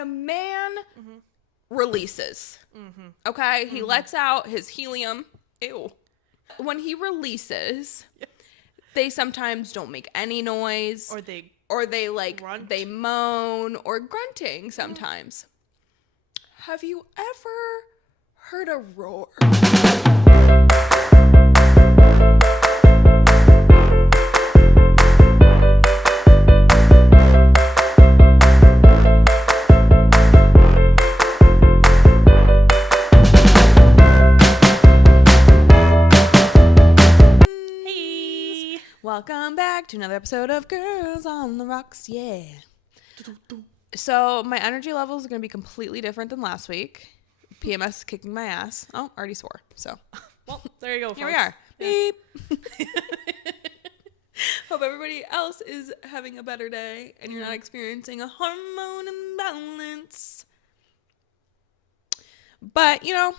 a man releases, okay? He lets out his helium. Ew. When he releases, they sometimes don't make any noise. Or they like, grunt. They moan or grunting sometimes. Have you ever heard a roar? Welcome back to another episode of Girls on the Rocks, yeah. So my energy levels are going to be completely different than last week. PMS is kicking my ass. Oh, already swore, so. Well, there you go, folks. Here we are. Yeah. Beep. Hope everybody else is having a better day and you're not experiencing a hormone imbalance. But, you know,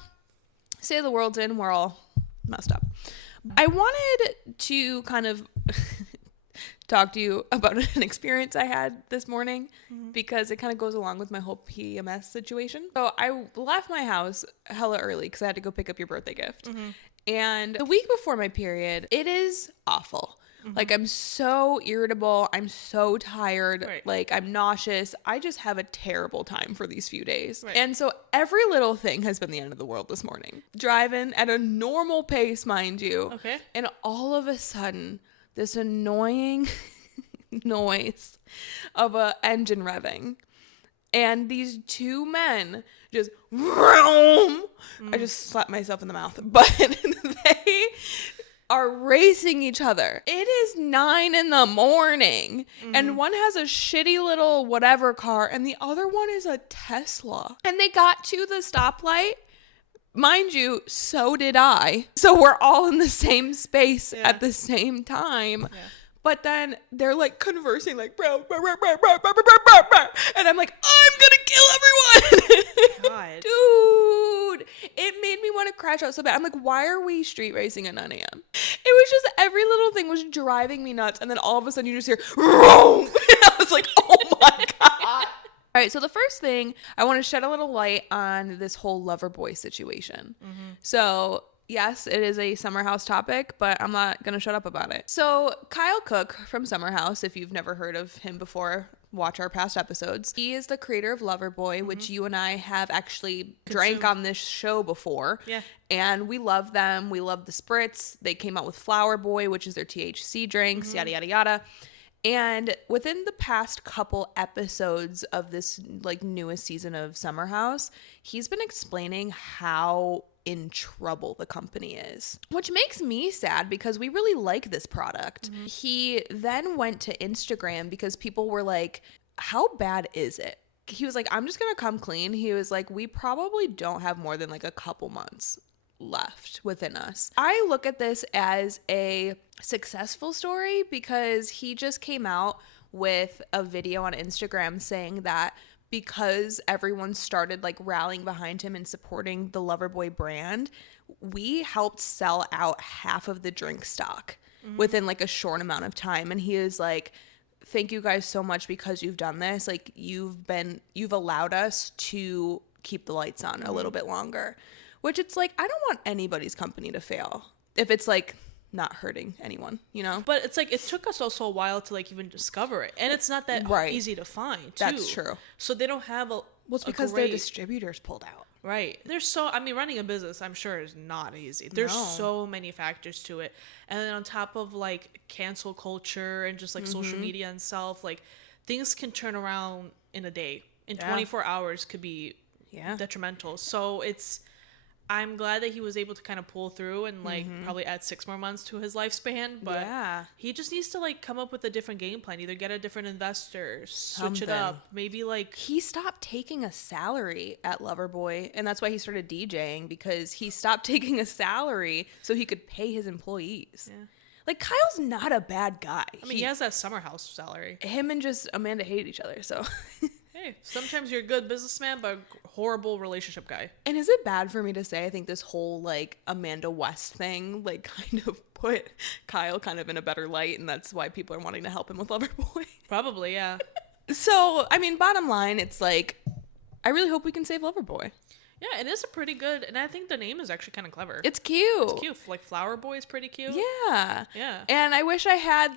say the world's in, we're all messed up. I wanted to kind of talk to you about an experience I had this morning because it kind of goes along with my whole PMS situation. So I left my house hella early because I had to go pick up your birthday gift. And the week before my period, it is awful. Like, I'm so irritable. I'm so tired. Right. Like, I'm nauseous. I just have a terrible time for these few days. Right. And so every little thing has been the end of the world this morning. Driving at a normal pace, mind you. Okay. And all of a sudden, this annoying noise of a engine revving. And these two men just, I just slapped myself in the mouth. But they are racing each other. It is 9 a.m. and one has a shitty little whatever car and the other one is a Tesla. And they got to the stoplight. Mind you, so did I. So we're all in the same space at the same time. Yeah. But then they're like conversing like, bro, and I'm like, I'm gonna kill everyone. God. Dude, it made me want to crash out so bad. I'm like, why are we street racing at 9 a.m.? It was just every little thing was driving me nuts. And then all of a sudden you just hear, Room! And I was like, oh my God. All right, so the first thing, I want to shed a little light on this whole Loverboy situation. So yes, it is a Summer House topic, but I'm not going to shut up about it. So Kyle Cooke from Summer House, if you've never heard of him before, watch our past episodes. He is the creator of Loverboy, which you and I have actually drank on this show before. Yeah. And we love them. We love the spritz. They came out with Flower Boy, which is their THC drinks, yada, yada, yada. And within the past couple episodes of this like newest season of Summer House, he's been explaining how in trouble the company is, which makes me sad because we really like this product. He then went to Instagram because people were like, how bad is it? He was like, I'm just gonna come clean. He was like, we probably don't have more than like a couple months left within us. I look at this as a successful story because he just came out with a video on Instagram saying that because everyone started like rallying behind him and supporting the Loverboy brand, we helped sell out half of the drink stock within like a short amount of time. And he is like, thank you guys so much because you've done this. Like you've allowed us to keep the lights on a little bit longer, which it's like, I don't want anybody's company to fail if it's like not hurting anyone, you know? But it's like, it took us also a while to like even discover it. And it's not that easy to find, too. That's true. So they don't have well, it's because their distributors pulled out. Right. Running a business, I'm sure, is not easy. There's so many factors to it. And then on top of like cancel culture and just like social media and stuff, like things can turn around in a day. In 24 hours could be detrimental. So I'm glad that he was able to kind of pull through and like probably add 6 more months to his lifespan. But he just needs to like come up with a different game plan. Either get a different investor, switch it up. Maybe like he stopped taking a salary at Loverboy, and that's why he started DJing, because he stopped taking a salary so he could pay his employees. Yeah. Like, Kyle's not a bad guy. I mean, he has that Summer House salary. Him and just Amanda hate each other, so. Hey, sometimes you're a good businessman, but a horrible relationship guy. And is it bad for me to say I think this whole, like, Amanda West thing, like, kind of put Kyle kind of in a better light, and that's why people are wanting to help him with Loverboy? Probably, yeah. So, I mean, bottom line, it's like, I really hope we can save Loverboy. Yeah, it is a pretty good, and I think the name is actually kind of clever. It's cute. It's cute. Like Flowerboy is pretty cute. Yeah. Yeah. And I wish I had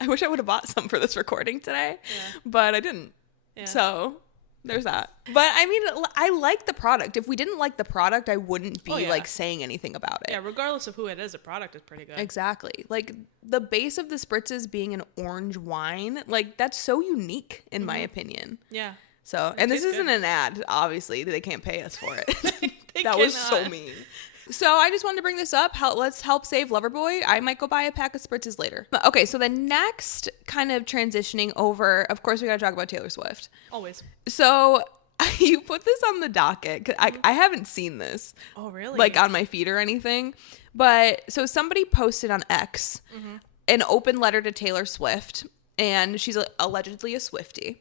I wish I would have bought some for this recording today, but I didn't. Yeah. So there's that. But I mean, I like the product. If we didn't like the product, I wouldn't be like saying anything about it. Yeah, regardless of who it is, the product is pretty good. Exactly. Like the base of the spritzes being an orange wine, like that's so unique in my opinion. Yeah. So, and this isn't an ad, obviously. They can't pay us for it. That was so mean. So I just wanted to bring this up. Let's help save Loverboy. I might go buy a pack of spritzes later. Okay, so the next kind of transitioning over, of course, we got to talk about Taylor Swift. Always. So you put this on the docket. 'Cause I haven't seen this. Oh, really? Like on my feed or anything. But so somebody posted on X an open letter to Taylor Swift, and she's allegedly a Swiftie.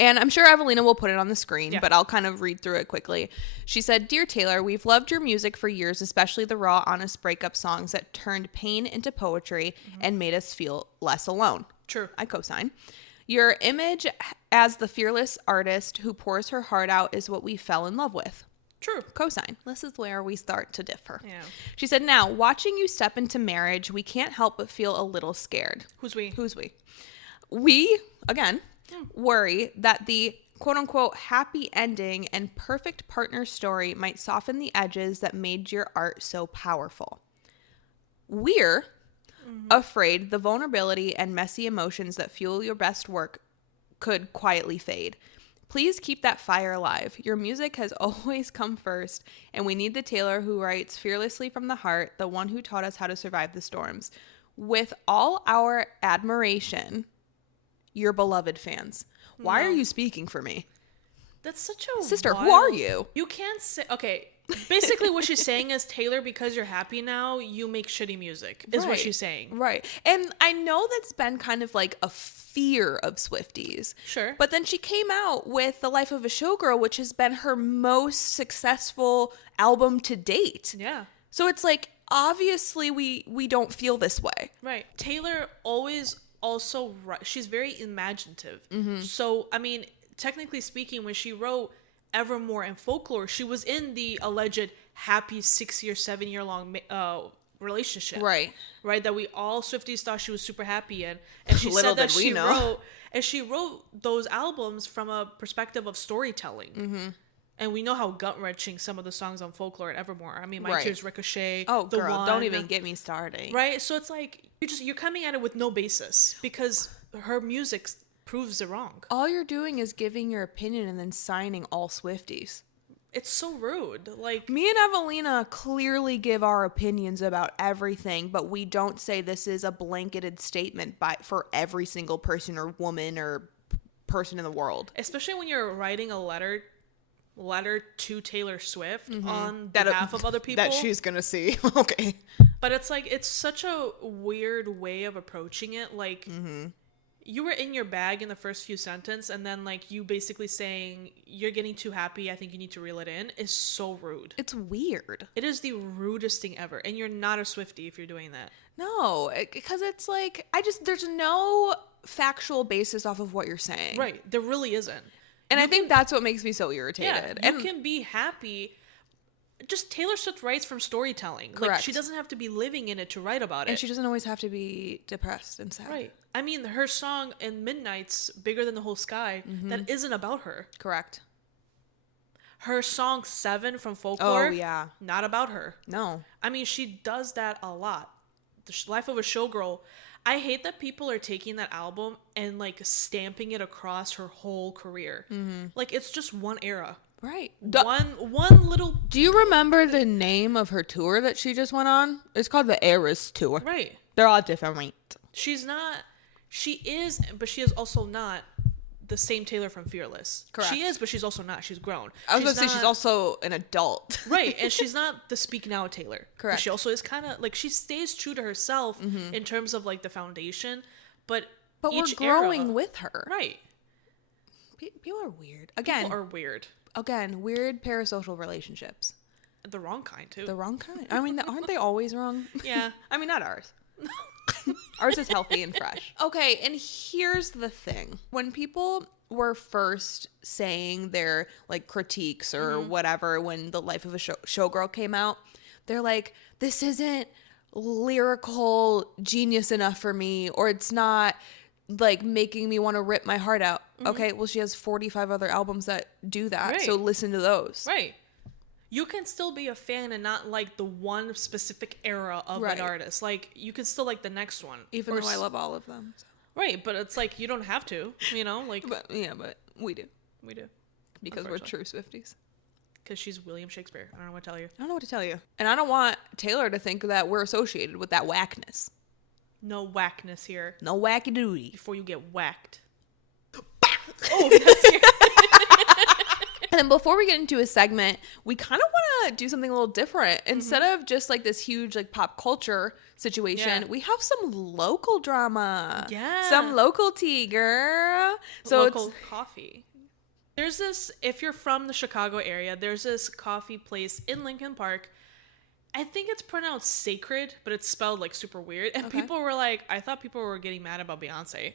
And I'm sure Evelina will put it on the screen, but I'll kind of read through it quickly. She said, "Dear Taylor, we've loved your music for years, especially the raw, honest breakup songs that turned pain into poetry and made us feel less alone." True. I co-sign. "Your image as the fearless artist who pours her heart out is what we fell in love with." True. Co-sign. This is where we start to differ. Yeah. She said, "Now, watching you step into marriage, we can't help but feel a little scared." Who's we? Who's we? We, again, worry that the quote-unquote happy ending and perfect partner story might soften the edges that made your art so powerful. We're afraid the vulnerability and messy emotions that fuel your best work could quietly fade. Please keep that fire alive. Your music has always come first, and we need the Taylor who writes fearlessly from the heart, the one who taught us how to survive the storms. With all our admiration, your beloved fans." Why are you speaking for me? That's such a sister. Who are you? You can't say. Okay, basically what she's saying is, Taylor, because you're happy now, you make shitty music. Is what she's saying. Right. And I know that's been kind of like a fear of Swifties. Sure. But then she came out with The Life of a Showgirl, which has been her most successful album to date. Yeah. So it's like, obviously we don't feel this way. Right. Taylor always also, she's very imaginative. So, I mean, technically speaking, when she wrote Evermore and Folklore, she was in the alleged happy 6-year, 7-year long relationship. Right. That we all Swifties thought she was super happy in. And she said that she wrote those albums from a perspective of storytelling. And we know how gut-wrenching some of the songs on Folklore and Evermore. I mean, My Tears Ricochet. Oh, the girl, don't even get me started. Right? So it's like, you're coming at it with no basis because her music proves it wrong. All you're doing is giving your opinion and then signing all Swifties. It's so rude. Like, me and Evelina clearly give our opinions about everything, but we don't say this is a blanketed statement for every single person or woman or person in the world. Especially when you're writing a letter to Taylor Swift on behalf of other people that she's gonna see. Okay, but it's like, it's such a weird way of approaching it. Like, you were in your bag in the first few sentences, and then like you basically saying you're getting too happy, I think you need to reel it in, is so rude. It's weird. It is the rudest thing ever, and you're not a Swiftie if you're doing that. No, because it's like, there's no factual basis off of what you're saying. Right, there really isn't. And I think that's what makes me so irritated. Yeah, you can be happy. Just Taylor Swift writes from storytelling. Correct. Like, she doesn't have to be living in it to write about it. And she doesn't always have to be depressed and sad. Right. I mean, her song in Midnight's Bigger Than the Whole Sky, that isn't about her. Correct. Her song 7 from Folklore, not about her. No. I mean, she does that a lot. The Life of a Showgirl. I hate that people are taking that album and like stamping it across her whole career. Like, it's just one era. Right. One little. Do you remember the name of her tour that she just went on? It's called the Eras Tour. Right. They're all different. She's not. She is, but she is also not the same Taylor from Fearless. Correct. She is, but she's also not. She's grown. I was going to say she's also an adult. Right. And she's not the Speak Now Taylor. Correct. But she also is kind of like, she stays true to herself in terms of like the foundation. But we're growing with her. Right. People are weird. Again. People are weird. Again, weird parasocial relationships. The wrong kind, too. The wrong kind. I mean, aren't they always wrong? Yeah. I mean, not ours. Ours is healthy and fresh. Okay, and here's the thing. When people were first saying their like critiques or whatever when The Life of a Showgirl came out, they're like, this isn't lyrical genius enough for me, or it's not like making me want to rip my heart out. Okay, well, she has 45 other albums that do that, so listen to those. Right. You can still be a fan and not like the one specific era of an artist. Like, you can still like the next one. Even though I love all of them. So. Right, but it's like, you don't have to, you know? Like, but we do. We do. Because we're true Swifties. Because she's William Shakespeare. I don't know what to tell you. I don't know what to tell you. And I don't want Taylor to think that we're associated with that whackness. No whackness here. No wacky doody. Before you get whacked. Oh, that's here. And then before we get into a segment, we kind of want to do something a little different. Instead of just like this huge like pop culture situation, we have some local drama. Yeah. Some local tea, girl. So local coffee. There's this, if you're from the Chicago area, there's this coffee place in Lincoln Park. I think it's pronounced Sacred, but it's spelled like super weird. And people were like, I thought people were getting mad about Beyonce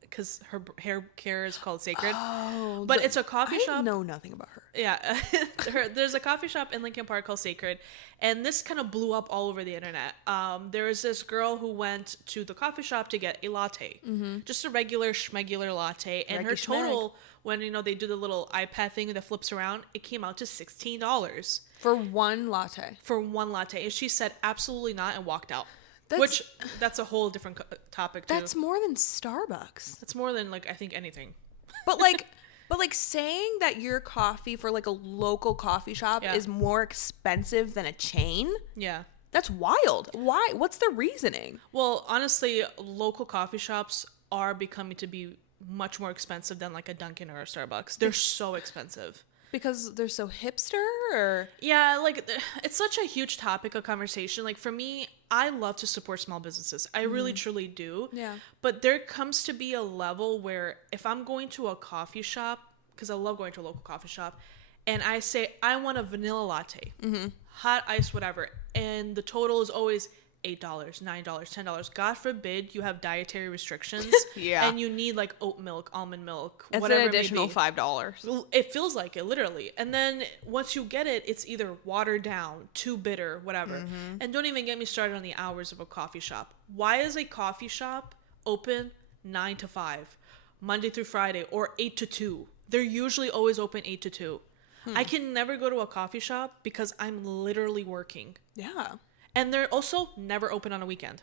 because her hair care is called Sacred. Oh, but it's a coffee shop. I know nothing about her. Yeah. There's a coffee shop in Lincoln Park called Sacred. And this kind of blew up all over the internet. There was this girl who went to the coffee shop to get a latte. Just a regular schmegular latte. And her total, when, you know, they do the little iPad thing that flips around, it came out to $16. For one latte. For one latte. And she said absolutely not and walked out. That's a whole different topic too. That's more than Starbucks. That's more than like I think anything. But like saying that your coffee for like a local coffee shop is more expensive than a chain? Yeah. That's wild. Why? What's the reasoning? Well, honestly, local coffee shops are becoming to be much more expensive than like a Dunkin' or a Starbucks. They're so expensive. Because they're so hipster, or? Yeah, like, it's such a huge topic of conversation. Like, for me, I love to support small businesses. I really, truly do. Yeah. But there comes to be a level where if I'm going to a coffee shop, because I love going to a local coffee shop, and I say, I want a vanilla latte, hot ice, whatever, and the total is always $8, $9, $10. God forbid you have dietary restrictions. And you need like oat milk, almond milk, it's whatever. It's an additional $5. It feels like it, literally. And then once you get it, it's either watered down, too bitter, whatever. And don't even get me started on the hours of a coffee shop. Why is a coffee shop open 9 to 5, Monday through Friday, or 8 to 2? They're usually always open 8 to 2. I can never go to a coffee shop because I'm literally working. Yeah. And they're also never open on a weekend.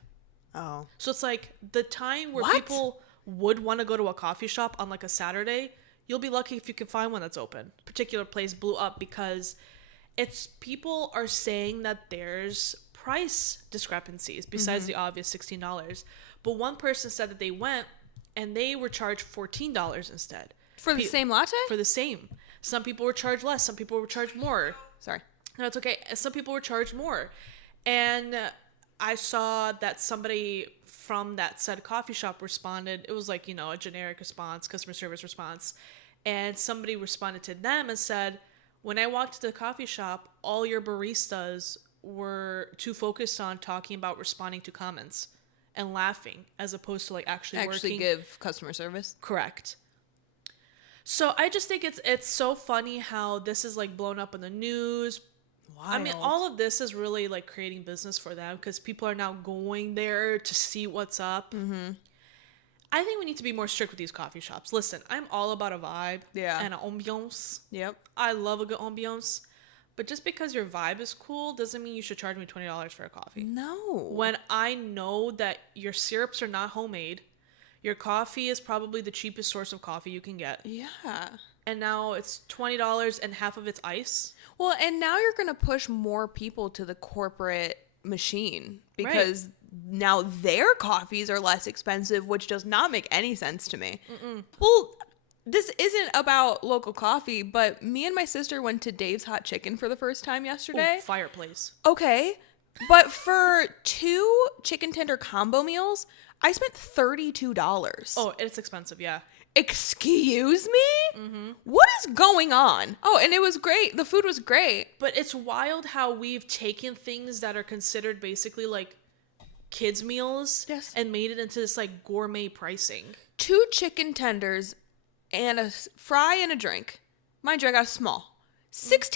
Oh. So it's like the time where people would want to go to a coffee shop on like a Saturday, you'll be lucky if you can find one that's open. Particular place blew up because people are saying that there's price discrepancies besides the obvious $16. But one person said that they went and they were charged $14 instead. For the same latte? For the same. Some people were charged less. Some people were charged more. Sorry. No, it's okay. Some people were charged more. And I saw that somebody from that said coffee shop responded. It was like, you know, a generic response, customer service response. And somebody responded to them and said, when I walked to the coffee shop, all your baristas were too focused on talking about responding to comments and laughing as opposed to like actually working. Give customer service. Correct. So I just think it's so funny how this is like blown up in the news. Wild. I mean, all of this is really like creating business for them because people are now going there to see what's up. I think we need to be more strict with these coffee shops. Listen, I'm all about a vibe and an ambiance. Yep. I love a good ambiance. But just because your vibe is cool doesn't mean you should charge me $20 for a coffee. No. When I know that your syrups are not homemade, your coffee is probably the cheapest source of coffee you can get. Yeah. And now it's $20 and half of it's ice. Well, and now you're going to push more people to the corporate machine because now their coffees are less expensive, which does not make any sense to me. Well, this isn't about local coffee, but me and my sister went to Dave's Hot Chicken for the first time yesterday. Oh, fireplace. Okay. But for 2 chicken tender combo meals, I spent $32. Oh, it's expensive, yeah. Excuse me? What is going on? Oh, and it was great. The food was great. But it's wild how we've taken things that are considered basically like kids' meals and made it into this like gourmet pricing. 2 chicken tenders and a fry and a drink. Mind you, I got a small. $16?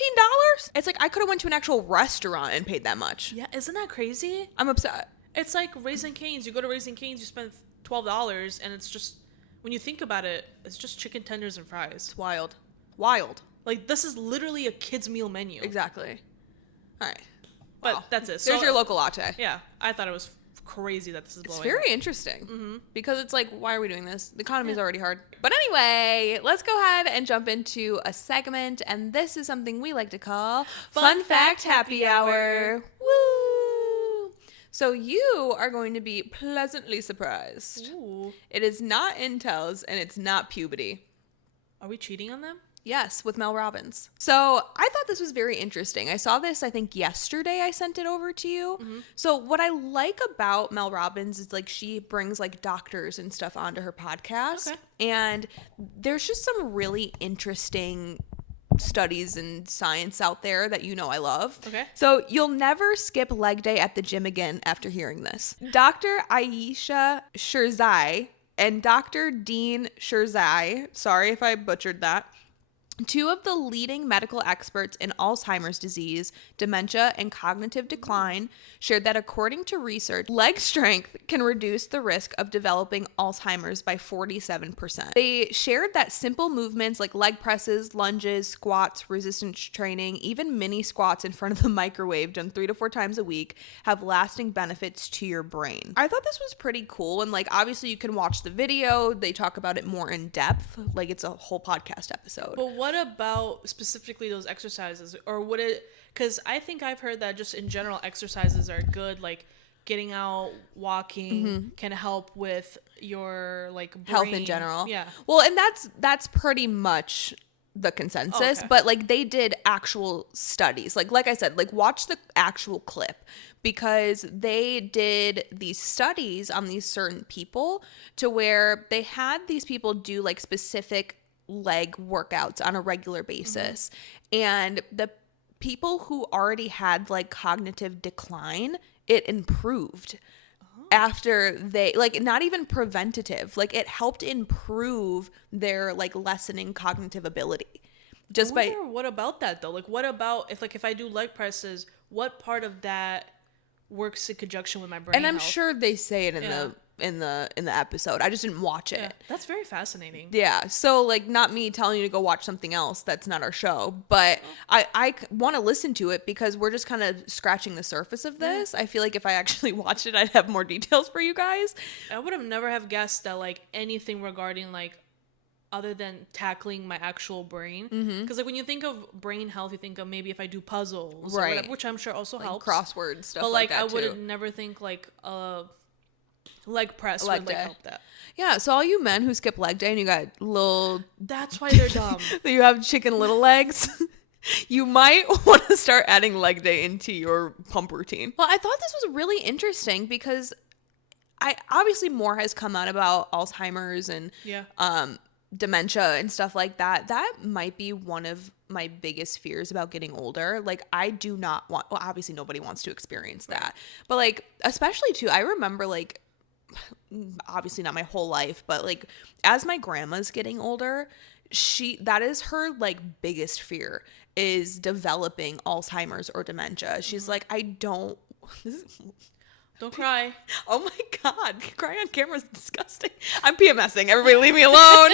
It's like I could have went to an actual restaurant and paid that much. Yeah, isn't that crazy? I'm upset. It's like Raising Cane's. You go to Raising Cane's, you spend $12, and it's just, when you think about it, it's just chicken tenders and fries. It's wild. Wild. Like, this is literally a kid's meal menu. Exactly. All right. But wow. that's it. There's your local latte. Yeah, I thought it was crazy that this is blowing. It's very interesting because it's like, why are we doing this? The economy's already hard. But anyway, let's go ahead and jump into a segment, and this is something we like to call Fun Fact Happy Hour. Woo! So you are going to be pleasantly surprised. Ooh. It is not Intel's and it's not puberty. Are we cheating on them? Yes, with Mel Robbins. So I thought this was very interesting. I saw this, I think, yesterday. I sent it over to you. So what I like about Mel Robbins is like she brings like doctors and stuff onto her podcast. Okay. And there's just some really interesting studies and science out there that you know I love. Okay. So you'll never skip leg day at the gym again after hearing this. Dr. Ayesha Shirzai and Dr. Dean Shirzai, sorry if I butchered that, two of the leading medical experts in Alzheimer's disease, dementia, and cognitive decline shared that according to research, leg strength can reduce the risk of developing Alzheimer's by 47%. They shared that simple movements like leg presses, lunges, squats, resistance training, even mini squats in front of the microwave done 3 to 4 times a week have lasting benefits to your brain. I thought this was pretty cool, and like obviously you can watch the video. They talk about it more in depth, like it's a whole podcast episode. But what about specifically those exercises, or would it, because I think I've heard that just in general exercises are good, like getting out, walking can help with your like brain. Health in general. Yeah. Well, and that's pretty much the consensus, okay. But like they did actual studies. Like I said, like watch the actual clip because they did these studies on these certain people to where they had these people do like specific leg workouts on a regular basis. And the people who already had like cognitive decline, it improved after they, like, not even preventative, like it helped improve their like lessening cognitive ability just by. What about that though? Like what about if I do leg presses, what part of that works in conjunction with my brain And I'm health? sure they say it in the episode. I just didn't watch it. Yeah, that's very fascinating. Yeah. So like not me telling you to go watch something else that's not our show, but I want to listen to it because we're just kind of scratching the surface of this. I feel like if I actually watched it, I'd have more details for you guys. I would have never have guessed that like anything regarding like other than tackling my actual brain, because like when you think of brain health, you think of maybe if I do puzzles, right? Or whatever, which I'm sure also like helps, crossword stuff. But like I that would never think like leg press Leg would like day. help that. Yeah, so all you men who skip leg day and you got little, That's why they're dumb. you have chicken little legs, you might want to start adding leg day into your pump routine. Well, I thought this was really interesting because obviously more has come out about Alzheimer's and dementia and stuff like that. That might be one of my biggest fears about getting older. Like I do not want, well, obviously nobody wants to experience that, but like, especially too, I remember like, obviously not my whole life, but like as my grandma's getting older, that is her like biggest fear is developing Alzheimer's or dementia. She's like, don't cry. Oh my God. Crying on camera is disgusting. I'm PMSing. Everybody leave me alone.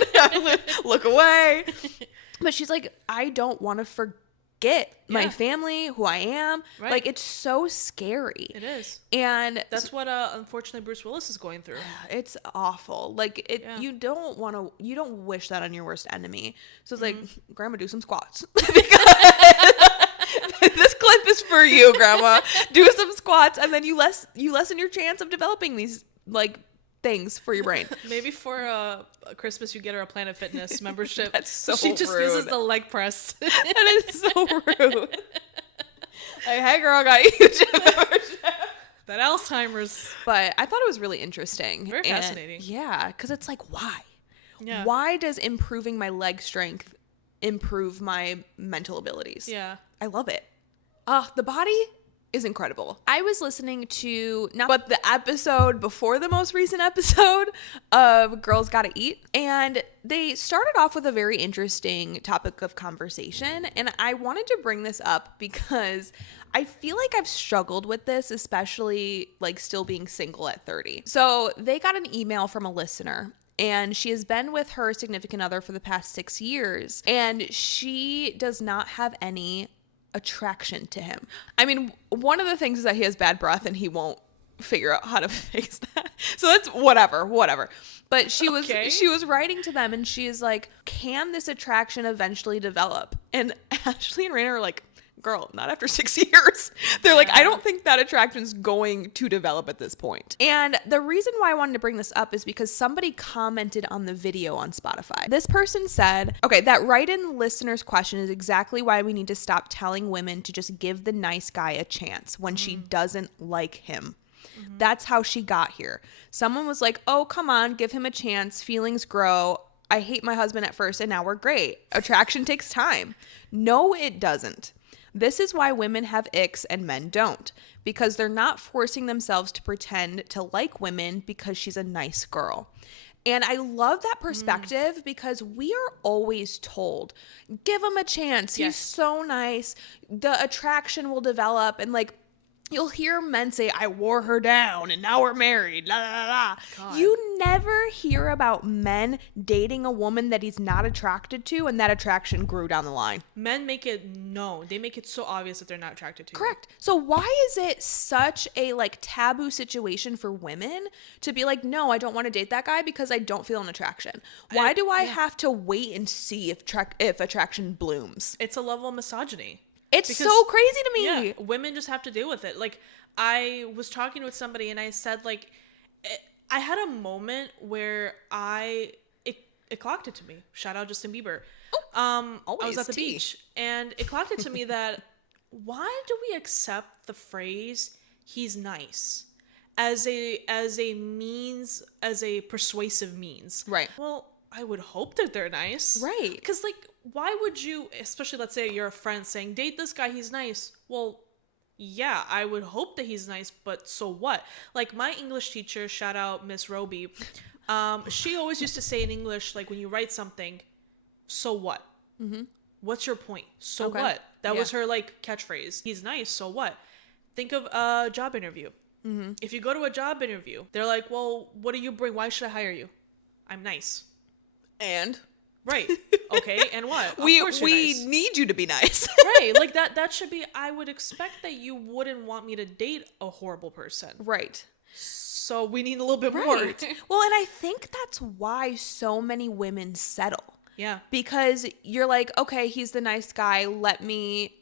Look away. But she's like, I don't want to forget my family, who I am. Right. Like, it's so scary. It is. And that's what, unfortunately, Bruce Willis is going through. It's awful. Like, you don't wish that on your worst enemy. So it's like, Grandma, do some squats. This clip is for you, Grandma. Do some squats, and then you lessen your chance of developing these like things for your brain. Maybe for Christmas you get her a Planet Fitness membership. That's so she just rude. uses the leg press. That is so rude. Like, hey girl, got you a membership. That Alzheimer's. But I thought it was really interesting. Very fascinating. Yeah, because it's like, why? Yeah. Why does improving my leg strength improve my mental abilities? Yeah. I love it. The body, is incredible. I was listening to the episode before the most recent episode of Girls Gotta Eat, and they started off with a very interesting topic of conversation, and I wanted to bring this up because I feel like I've struggled with this, especially like still being single at 30. So they got an email from a listener, and she has been with her significant other for the past 6 years, and she does not have any attraction to him. I mean, one of the things is that he has bad breath and he won't figure out how to fix that. So that's whatever. But she was writing to them, and she is like, can this attraction eventually develop? And Ashley and Raina are like, girl, not after 6 years. They're like, I don't think that attraction's going to develop at this point. And the reason why I wanted to bring this up is because somebody commented on the video on Spotify. This person said, okay, that write-in listener's question is exactly why we need to stop telling women to just give the nice guy a chance when she doesn't like him. That's how she got here. Someone was like, oh, come on, give him a chance. Feelings grow. I hate my husband at first and now we're great. Attraction takes time. No, it doesn't. This is why women have icks and men don't, because they're not forcing themselves to pretend to like women because she's a nice girl. And I love that perspective because we are always told, give him a chance. He's so nice. The attraction will develop. And like, you'll hear men say, I wore her down and now we're married. La, la, la. God. You never hear about men dating a woman that he's not attracted to and that attraction grew down the line. Men make it known. They make it so obvious that they're not attracted to Correct. You. So why is it such a like taboo situation for women to be like, no, I don't want to date that guy because I don't feel an attraction? Why do I have to wait and see if attraction blooms? It's a level of misogyny. It's so crazy to me. Yeah, women just have to deal with it. Like, I was talking with somebody and I said, like, I had a moment where it clocked it to me. Shout out Justin Bieber. I was at the beach and it clocked it to me that why do we accept the phrase he's nice as a persuasive means? Right. Well, I would hope that they're nice. Right. Because, like, why would you, especially let's say you're a friend saying, date this guy, he's nice. Well, yeah, I would hope that he's nice, but so what? Like, my English teacher, shout out Miss Roby, she always used to say in English, like, when you write something, so what? Mm-hmm. What's your point? So what? That was her, like, catchphrase. He's nice, so what? Think of a job interview. Mm-hmm. If you go to a job interview, they're like, well, what do you bring? Why should I hire you? I'm nice. And? Right. Okay, and what? We nice. Need you to be nice. Right. Like that should be, I would expect that you wouldn't want me to date a horrible person. Right. So we need a little bit more. Well, and I think that's why so many women settle. Yeah. Because you're like, okay, he's the nice guy. Let me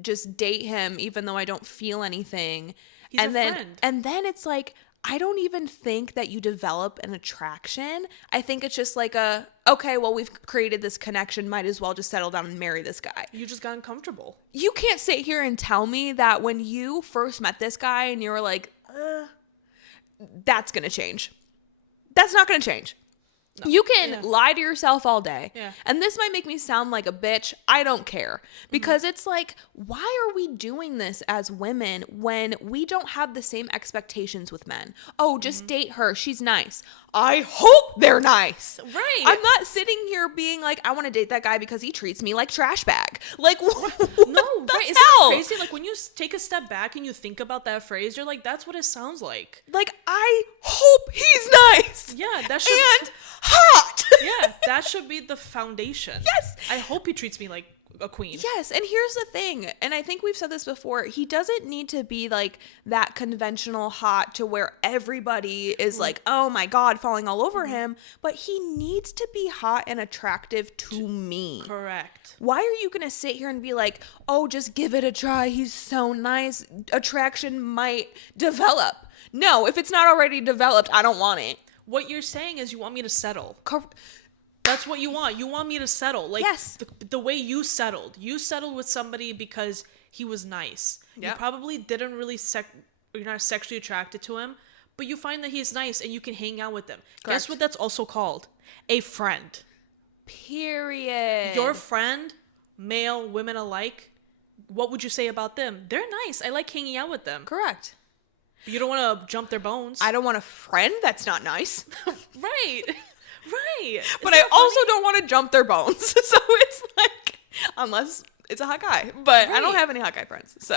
just date him even though I don't feel anything. He's a friend. And then it's like, I don't even think that you develop an attraction. I think it's just like okay, well, we've created this connection. Might as well just settle down and marry this guy. You just got uncomfortable. You can't sit here and tell me that when you first met this guy and you were like, that's going to change. That's not going to change. No. You can lie to yourself all day. Yeah. And this might make me sound like a bitch. I don't care. Because it's like, why are we doing this as women when we don't have the same expectations with men? Oh, just date her. She's nice. I hope they're nice. Right. I'm not sitting here being like, I want to date that guy because he treats me like trash bag. Like, no, right. Isn't that crazy? Like, when you take a step back and you think about that phrase, you're like, that's what it sounds like. Like, I hope he's nice. Yeah, that should and hot. Yeah, that should be the foundation. Yes. I hope he treats me like a queen. Yes, and here's the thing, and I think we've said this before, he doesn't need to be like that conventional hot to where everybody is like, oh my god, falling all over him, but he needs to be hot and attractive to me. Correct. Why are you gonna sit here and be like, oh, just give it a try, he's so nice, attraction might develop? No, if it's not already developed, I don't want it. What you're saying is you want me to settle. That's what you want. You want me to settle. Like, yes. The way you settled. You settled with somebody because he was nice. Yep. You probably didn't really you're not sexually attracted to him, but you find that he's nice and you can hang out with him. Correct. Guess what that's also called? A friend. Period. Your friend, male, women alike, what would you say about them? They're nice. I like hanging out with them. Correct. You don't want to jump their bones. I don't want a friend that's not nice. Right. Right. But I also don't want to jump their bones. So it's like, unless it's a hot guy. But I don't have any hot guy friends. So.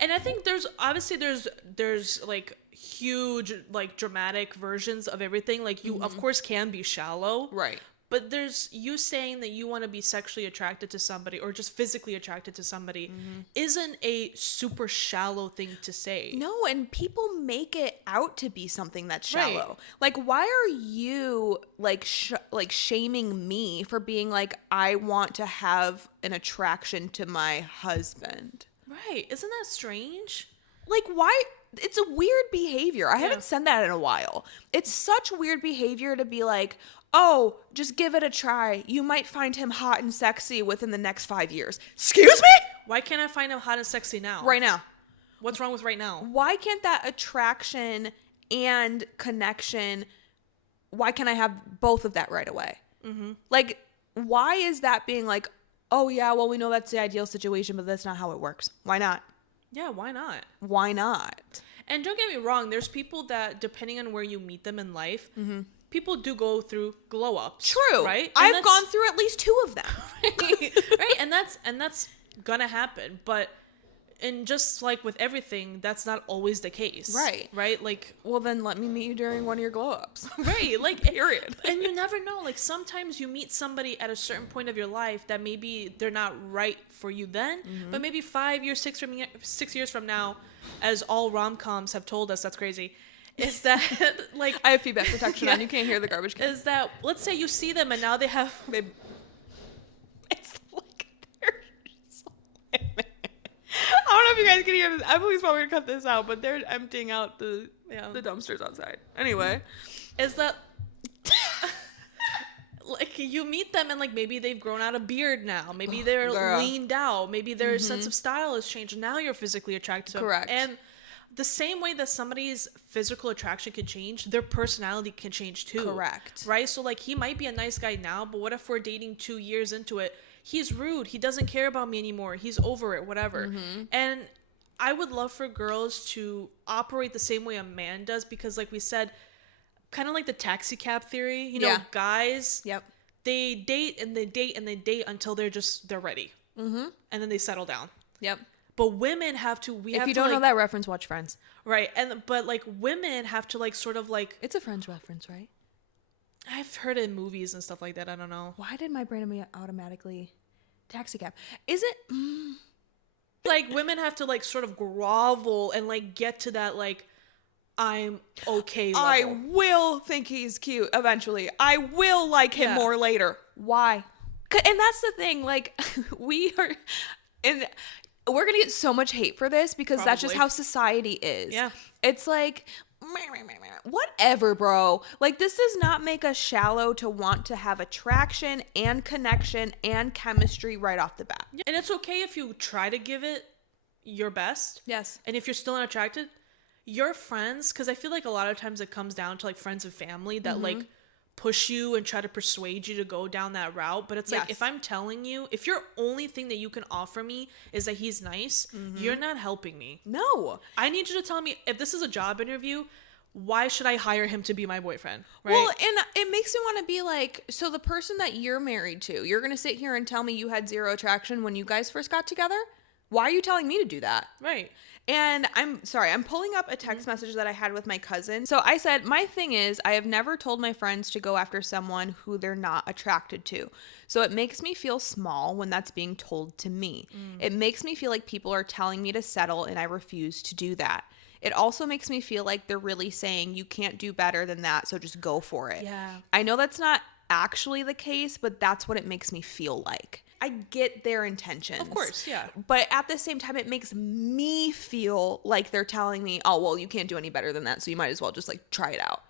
And I think there's like huge, like dramatic versions of everything. Like you, of course, can be shallow. Right. But there's you saying that you want to be sexually attracted to somebody or just physically attracted to somebody isn't a super shallow thing to say. No, and people make it out to be something that's shallow. Right. Like, why are you like shaming me for being like, I want to have an attraction to my husband? Right. Isn't that strange? Like, why? It's a weird behavior. I haven't said that in a while. It's such weird behavior to be like, oh, just give it a try. You might find him hot and sexy within the next 5 years. Excuse me? Why can't I find him hot and sexy now? Right now. What's wrong with right now? Why can't that attraction and connection, why can't I have both of that right away? Mm-hmm. Like, why is that being like, oh yeah, well, we know that's the ideal situation, but that's not how it works. Why not? Yeah, why not? Why not? And don't get me wrong, there's people that, depending on where you meet them in life, people do go through glow ups. True. Right? I've gone through at least 2 of them. Right? And that's gonna happen. But and just like with everything, that's not always the case. Right. Right? Like, well, then let me meet you during one of your glow ups. right. Like, period. And you never know. Like, sometimes you meet somebody at a certain point of your life that maybe they're not right for you then, but maybe 5 years, 6 years from now, as all rom-coms have told us, that's crazy, is that, like... I have feedback protection on. You can't hear the garbage can. Is that, let's say you see them and now they have... It's like they're so... I don't know if you guys can hear this. I please want me to cut this out, but they're emptying out the dumpsters outside. Anyway. Is that... like, you meet them and, like, maybe they've grown out a beard now. Maybe they're leaned out. Maybe their sense of style has changed. Now you're physically attracted to them. Correct. And the same way that somebody's physical attraction can change, their personality can change too. Correct. Right? So, like, he might be a nice guy now, but what if we're dating 2 years into it? He's rude. He doesn't care about me anymore. He's over it, whatever. And I would love for girls to operate the same way a man does because, like we said, kind of like the taxi cab theory, you know, guys, they date and they date and they date until they're ready. And then they settle down. Yep. But women have to, if you don't know that reference, watch Friends. Right. But like women have to like sort of like. It's a Friends reference, right? I've heard it in movies and stuff like that. I don't know. Why did my brain automatically taxi cab? Is it? Like women have to like sort of grovel and like get to that like, I'm okay level. I will think he's cute eventually. I will like him more later. Why? And that's the thing. Like, we're going to get so much hate for this because that's just how society is. Yeah. It's like, whatever, bro. Like, this does not make us shallow to want to have attraction and connection and chemistry right off the bat. And it's okay if you try to give it your best. Yes. And if you're still not attracted, your friends, because I feel like a lot of times it comes down to like friends and family that like push you and try to persuade you to go down that route. But it's like, if I'm telling you, if your only thing that you can offer me is that he's nice, you're not helping me. No. I need you to tell me, if this is a job interview, why should I hire him to be my boyfriend? Right? Well, and it makes me want to be like, so the person that you're married to, you're going to sit here and tell me you had zero attraction when you guys first got together? Why are you telling me to do that? Right. And I'm pulling up a text message that I had with my cousin. So I said, my thing is, I have never told my friends to go after someone who they're not attracted to. So it makes me feel small when that's being told to me. It makes me feel like people are telling me to settle and I refuse to do that. It also makes me feel like they're really saying you can't do better than that, so just go for it. Yeah. I know that's not actually the case, but that's what it makes me feel like. I get their intentions. Of course, yeah. But at the same time, it makes me feel like they're telling me, oh, well, you can't do any better than that, so you might as well just, like, try it out.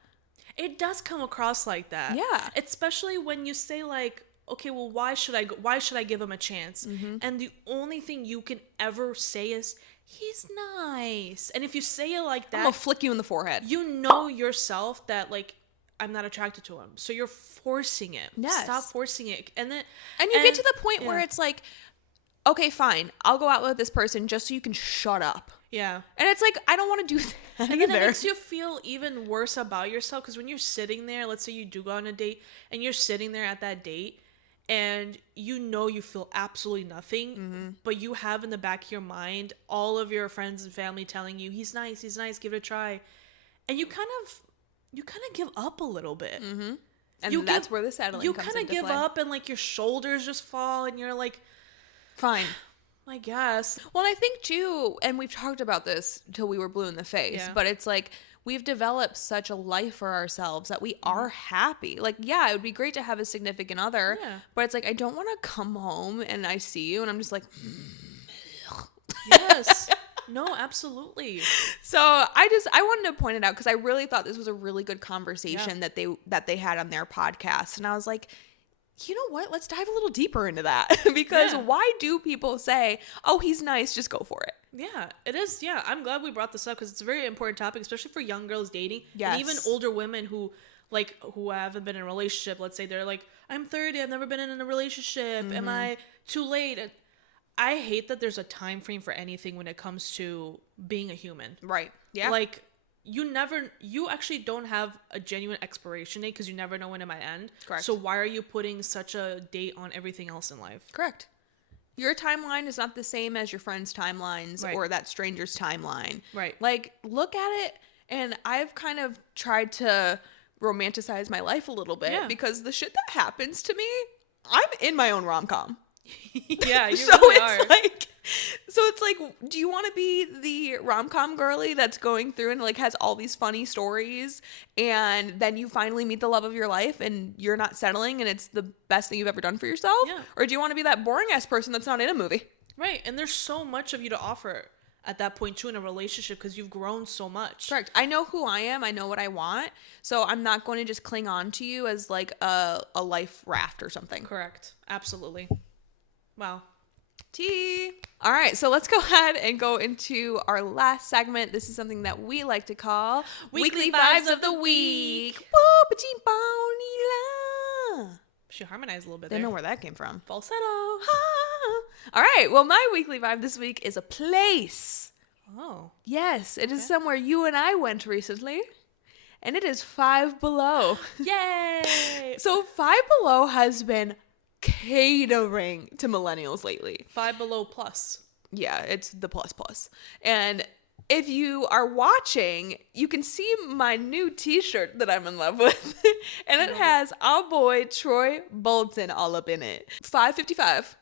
It does come across like that. Yeah. Especially when you say, like, okay, well, why should I give him a chance? And the only thing you can ever say is, he's nice. And if you say it like that, I'm gonna flick you in the forehead. You know yourself that, like, I'm not attracted to him. So you're forcing it. Yes. Stop forcing it. And you get to the point where it's like, okay, fine, I'll go out with this person just so you can shut up. Yeah. And it's like, I don't want to do that and either. then it makes you feel even worse about yourself, because when you're sitting there, let's say you do go on a date and you're sitting there at that date and you know you feel absolutely nothing, but you have in the back of your mind all of your friends and family telling you, he's nice, give it a try. And you kind of give up a little bit. And that's where the settling comes into play. You kind of give up, and like your shoulders just fall, and you're like, fine, I guess. Well, I think too, and we've talked about this till we were blue in the face, but it's like we've developed such a life for ourselves that we are happy. Like, yeah, it would be great to have a significant other, but it's like, I don't want to come home and I see you and I'm just like, yes. No, absolutely. So I wanted to point it out because I really thought this was a really good conversation that they had on their podcast. And I was like, you know what? Let's dive a little deeper into that because why do people say, oh, he's nice, just go for it? Yeah, it is. Yeah, I'm glad we brought this up because it's a very important topic, especially for young girls dating. Yes. And even older women who haven't been in a relationship. Let's say they're like, I'm 30, I've never been in a relationship. Am I too late? And I hate that there's a time frame for anything when it comes to being a human. Right. Yeah. Like, you actually don't have a genuine expiration date because you never know when it might end. Correct. So why are you putting such a date on everything else in life? Correct. Your timeline is not the same as your friend's timelines or that stranger's timeline. Right. Like, look at it, and I've kind of tried to romanticize my life a little bit because the shit that happens to me, I'm in my own rom-com. Yeah, you so really it's are. like, so it's like, do you want to be the rom-com girly that's going through and like has all these funny stories, and then you finally meet the love of your life and you're not settling and it's the best thing you've ever done for yourself? Yeah. Or do you want to be that boring ass person that's not in a movie? Right. And there's so much of you to offer at that point too in a relationship because you've grown so much. Correct. I know who I am. I know what I want. So I'm not going to just cling on to you as like a life raft or something. Correct. Absolutely. Wow. Tea. All right, so let's go ahead and go into our last segment. This is something that we like to call Weekly Vibes of the Week. She harmonized a little bit there. Didn't know where that came from. Falsetto. All right, well, my weekly vibe this week is a place. Oh. Yes, it is somewhere you and I went recently, and it is Five Below. Yay! So Five Below has been catering to millennials lately. Five Below plus. Yeah, it's the plus. And if you are watching, you can see my new t-shirt that I'm in love with. And it has our boy Troy Bolton all up in it. $5.55.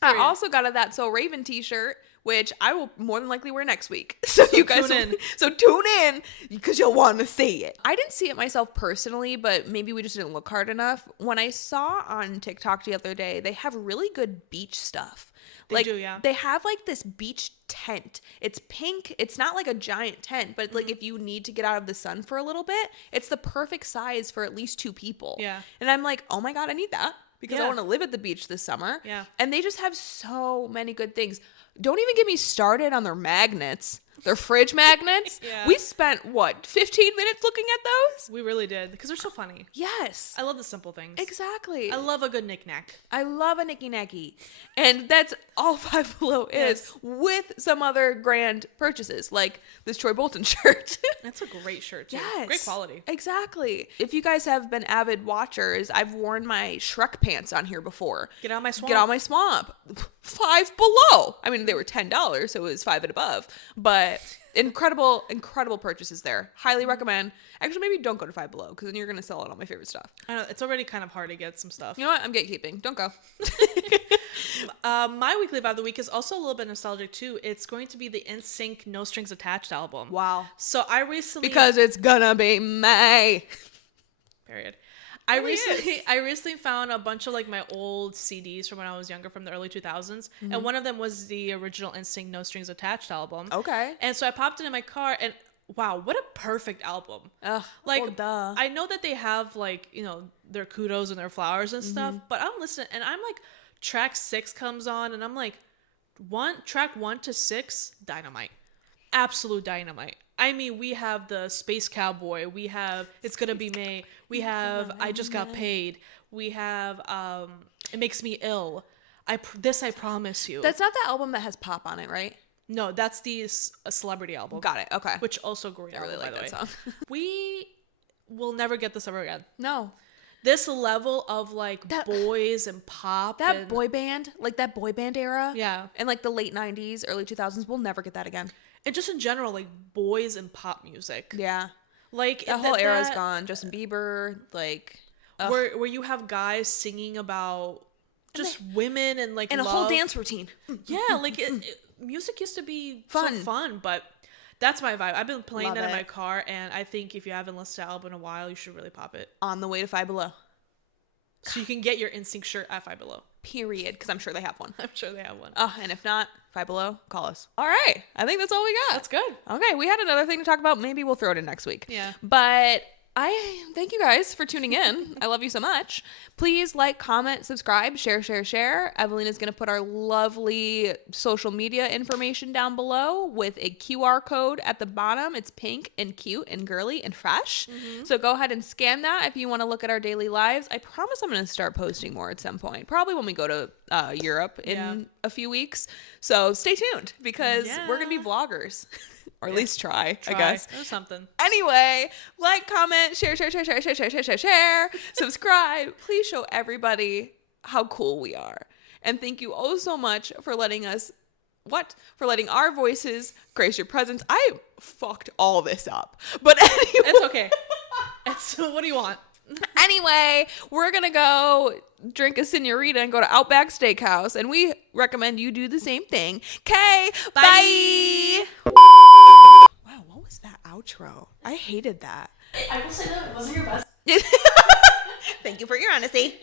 I also got a That's So Raven t-shirt, which I will more than likely wear next week. So you guys tune in because you'll want to see it. I didn't see it myself personally, but maybe we just didn't look hard enough. When I saw on TikTok the other day, they have really good beach stuff. They do, yeah. They have like this beach tent. It's pink. It's not like a giant tent, but like if you need to get out of the sun for a little bit, it's the perfect size for at least 2 people. Yeah. And I'm like, oh my God, I need that. Because I want to live at the beach this summer. Yeah. And they just have so many good things. Don't even get me started on their magnets. Their fridge magnets. Yeah. We spent, 15 minutes looking at those? We really did. Because they're so funny. Yes. I love the simple things. Exactly. I love a good knick-knack. I love a nicky-nacky. And that's all Five Below is, with some other grand purchases, like this Troy Bolton shirt. That's a great shirt, too. Yes. Great quality. Exactly. If you guys have been avid watchers, I've worn my Shrek pants on here before. Get out my swamp. Get out my swamp. Five Below. I mean, they were $10, so it was 5 and above. But incredible purchases there. Highly recommend. Actually, maybe don't go to Five Below because then you're going to sell out all my favorite stuff. I know. It's already kind of hard to get some stuff. You know what? I'm gatekeeping. Don't go. My weekly vibe of the week is also a little bit nostalgic too. It's going to be the NSYNC No Strings Attached album. Wow. So I recently... Because it's gonna be May. Period. I recently found a bunch of like my old CDs from when I was younger from the early 2000s. And one of them was the original NSYNC No Strings Attached album. Okay. And so I popped it in my car and wow, what a perfect album. Ugh, like, well, duh. I know that they have like, their kudos and their flowers and stuff, but I'm listening and I'm like, track 6 comes on and I'm like, track 1 to 6, dynamite. Absolute dynamite. I mean, we have the Space Cowboy. We have It's Gonna Be May. We have I Just Got Paid. We have It Makes Me Ill. I promise you. That's not the album that has pop on it, right? No, that's the Celebrity album. Got it. Okay. Which also great. I really like that song. We will never get this ever again. No. This level of like boys and pop. That boy band, like that boy band era. Yeah. And like the late 90s, early 2000s, we'll never get that again. And just in general, like boys and pop music. Yeah. Like that whole era's gone. Justin Bieber, like. Where you have guys singing about just women and like and love. A whole dance routine. Yeah, like music used to be fun. So fun, but that's my vibe. I've been playing Love that it. in my car, and I think if you haven't listened to the album in a while, you should really pop it. On the way to Five Below. So you can get your Instinct shirt at Five Below. Period, because I'm sure they have one. I'm sure they have one. Oh, and if not, Five Below, call us. All right, I think that's all we got. That's good. Okay, we had another thing to talk about. Maybe we'll throw it in next week. Yeah. But I thank you guys for tuning in. I love you so much. Please like, comment, subscribe, share. Evelina's going to put our lovely social media information down below with a QR code at the bottom. It's pink and cute and girly and fresh. Mm-hmm. So go ahead and scan that if you want to look at our daily lives. I promise I'm going to start posting more at some point. Probably when we go to Europe in a few weeks. So stay tuned because we're going to be vloggers. Or at least try, I guess. Or something. Anyway, like, comment, share, subscribe. Please show everybody how cool we are. And thank you oh so much for letting our voices grace your presence. I fucked all this up. But anyway. It's okay. What do you want? Anyway, we're going to go drink a senorita and go to Outback Steakhouse. And we recommend you do the same thing. Okay, bye. Wow, what was that outro? I hated that. I will say that it wasn't your best. Thank you for your honesty.